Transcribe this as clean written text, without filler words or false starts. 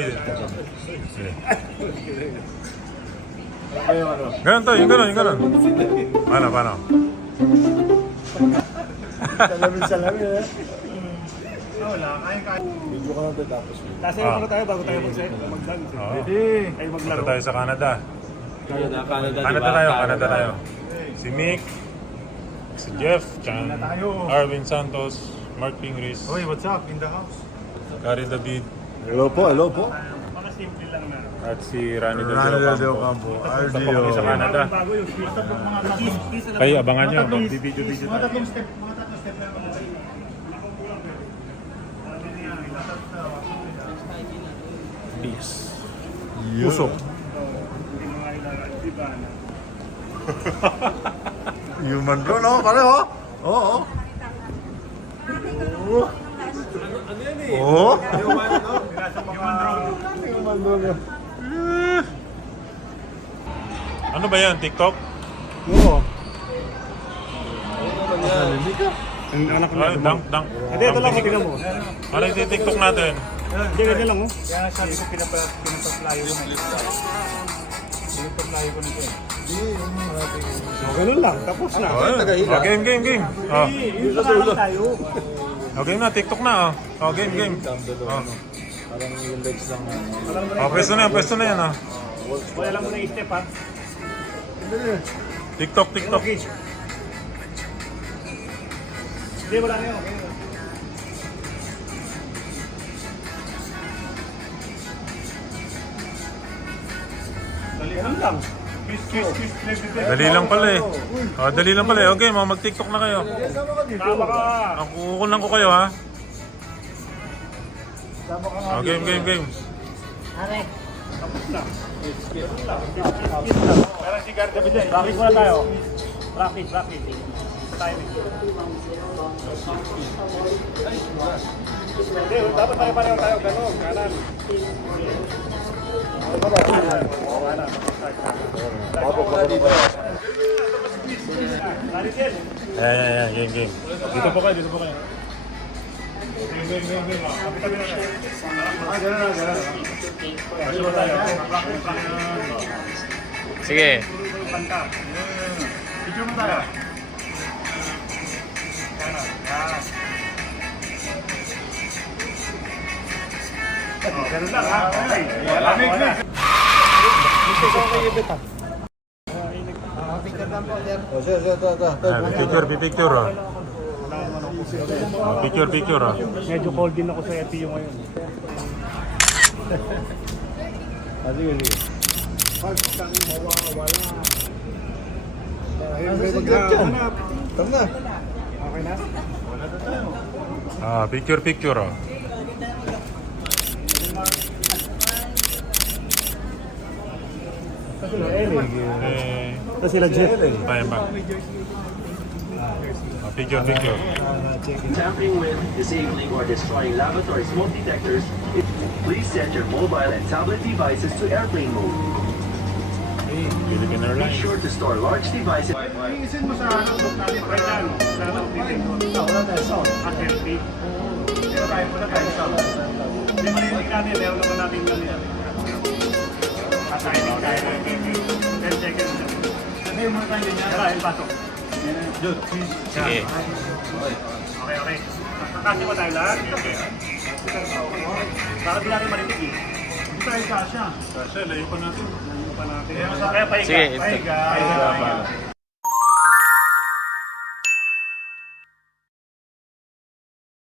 Oy. Ganun to, yung ganun. Paano? Salamin eh. Wala, kaya. Video ka lang tapos. Kasi muna tayo bago tayo mag-dance. Ay maglaro. Punta tayo sa Canada. Canada tayo. Si Mick, si Jeff, Chan, Arvin Santos, Mark Pingris. Oy, what's up? In the house. Gary David. Hello po. Mga simple lang na. At si Rani Del Campo. Punta pa kami sa Canada. Bago yung mga Kayo, abangan nyo. video Mga tatlong step na Peace. Usok. Human drone, no? Pareho. Oo. Oo. Ano ba yan? TikTok? Oo. Hindi ka. Ang anak Ay, dunk. Hindi, ito lang, tignan mo. Ano yung TikTok natin? Hindi, ganyan lang, oh. Kaya sabi ko, pinapaplayo ko na. Pinapaplayo ko nito. Ganun lang, tapos na. Game. Oh. Yung tayo. Okay na, TikTok na. Game. Parang yung legs lang. Pwesto na yan. Wala lang muna yung step, ha? TikTok. Okay. Hindi, wala na yun. Okay. Ganun lang. Kiss. Dali lang pala eh. Dali lang pala eh. Okay, mag-TikTok na kayo. Tama ka. Kukunan ko kayo ha. Game. Tapos na. Parang si Garda Bidya. Practice muna tayo. Practice. Timing. Hindi, dapat pareho tayo. Ganun, kanan. Game. Dito po kayo. Sige. Picture mo tayo. Ganun lang ha. Picture. Picture. Medyo cold din ako sa FPU ngayon. Sige. Tama na. Okay na? Picture. Ito sila Jeff. Tayo ba? Picture. Tampering with, disabling, or destroying laboratory smoke detectors, please set your mobile and tablet devices to airplane mode. Philippine Be Airlines. sure to store large devices. Iisin mo sa notebook natin right now. Sa notebook natin. Wala tayo sa selfie. Pero tayo muna tayo sa hindi marinig natin. Meron naman natin lang yan. Timing tayo ng 10 seconds. Hindi muna tayo din yan. Tara, pasok. Sige. Okay. Kakasya mo tayo lahat. Baka di natin marinig eh. Hindi tayo kasya. Layo pa natin. Kaya pahiga. Sige, Pahiga.